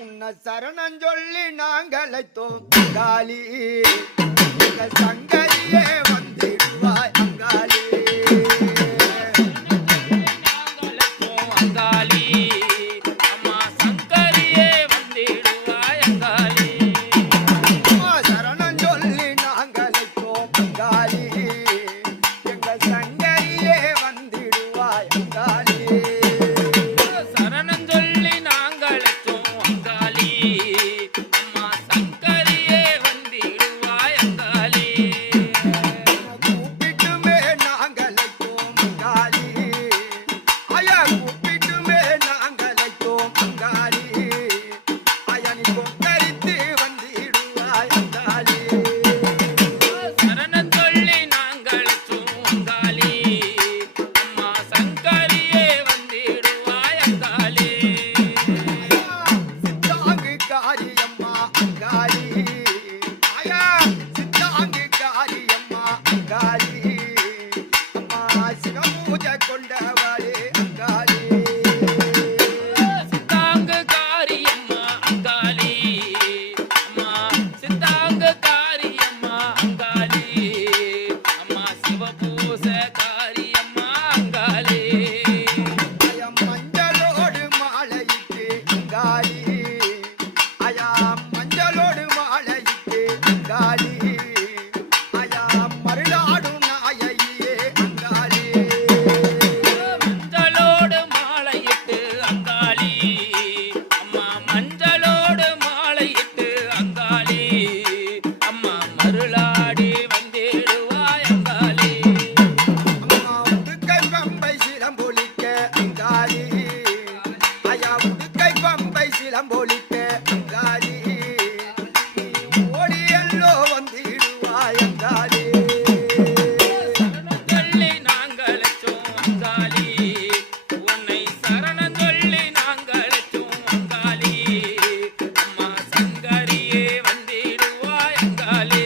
உன்னை சரணஞ்சொல்லி நாங்களைத்தோம் அங்காளி எங்கள் சங்கரியே வந்திடுவாய் அங்காளி அங்காளி அம்மா சங்கரியே வந்திடுவாய் அங்காளி சரணஞ்சொல்லி நாங்களைத்தோம் அங்காளி எங்கள் சங்கரியே வந்திடுவாய் அங்காளி சரணஞ்சொல்லி நாங்களெத்தோம் அங்காளி அம்மா சங்கரியே வந்திடுவாய் அங்காளி கூப்பிட்டுமே நாங்களைத்தோம் அங்காளி ஐயா கூப்பிட்டுமே நாங்களைத்தோம் அங்காளி ஐயா நீ கொக்கரித்து வந்திடுவாய் அங்காளி சரணஞ்சொல்லி நாங்களெத்தோம் அங்காளி அம்மா சங்கரியே வந்திடுவாய் அங்காளி சித்தாங்கு காரியம்மா அங்காளி ஐயா சித்தாங்கு காரியம்மா அங்காளி அம்மா சிவபூஜை கொண்டவளே அங்காளி சித்தாங்க காரியம்மா அங்காளி அம்மா சித்தாங்க காரியம்மா அங்காளி அம்மா சிவபூச காரியம்மா அங்காளி ஐயா மஞ்சளோடு மாலையிட்டு அங்காளி ஐயா மஞ்சளோடு மாலையிட்டு அங்காளி ஐயா மருளாடும் நாயகியே அங்காளி மஞ்சளோடு மாலையிட்டு அங்காளி அம்மா மஞ்சளோடு மாலையிட்டு அங்காளி அம்மா மருளாடி வந்திடுவாய் அங்காளி அம்மா உடுக்கை பம்பை சிலம்பொலிக்க அங்காளி ஐயா உடுக்கை பம்பை சிலம்பொலிக்க அங்காளி நீ ஓடியல்லோ வந்திடுவாய் அங்காளி சரணஞ்சொல்லி நாங்களெத்தோம் அங்காளி உன்னை சரணஞ்சொல்லி நாங்களெத்தோம் அங்காளி அம்மா சங்கரியே வந்திடுவாய் அங்காளி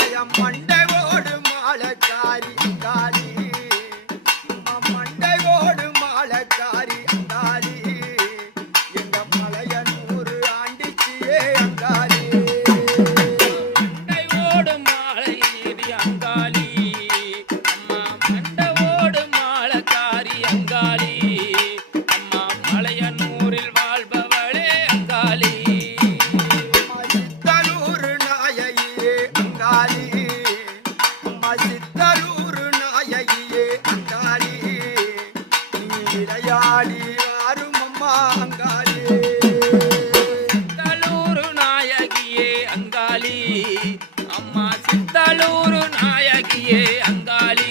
ஐயா மண்டைவோடு மாலக்காரி அங்காளி அம்மா மண்டைவோடு மாலக்காரி அங்காளி எங்க மலையனூர் ஆண்டிச்சியே அங்காளி மண்டையோடு மாலை நீதி அங்காளி அம்மா மண்டவோடு மாலக்காரி அங்காளி அம்மா மலையனூரில் வாழ்பவளே அங்காளி அம்மா சித்தலூர் நாயகியே அங்காளி அம்மா சித்தலூர் நாயகியே அங்காளி நீ விளையாடி வாரும் அம்மா அங்காளி சித்தலூரு நாயகியே அங்காளி அம்மா சித்தலூரு நாயகியே அங்காளி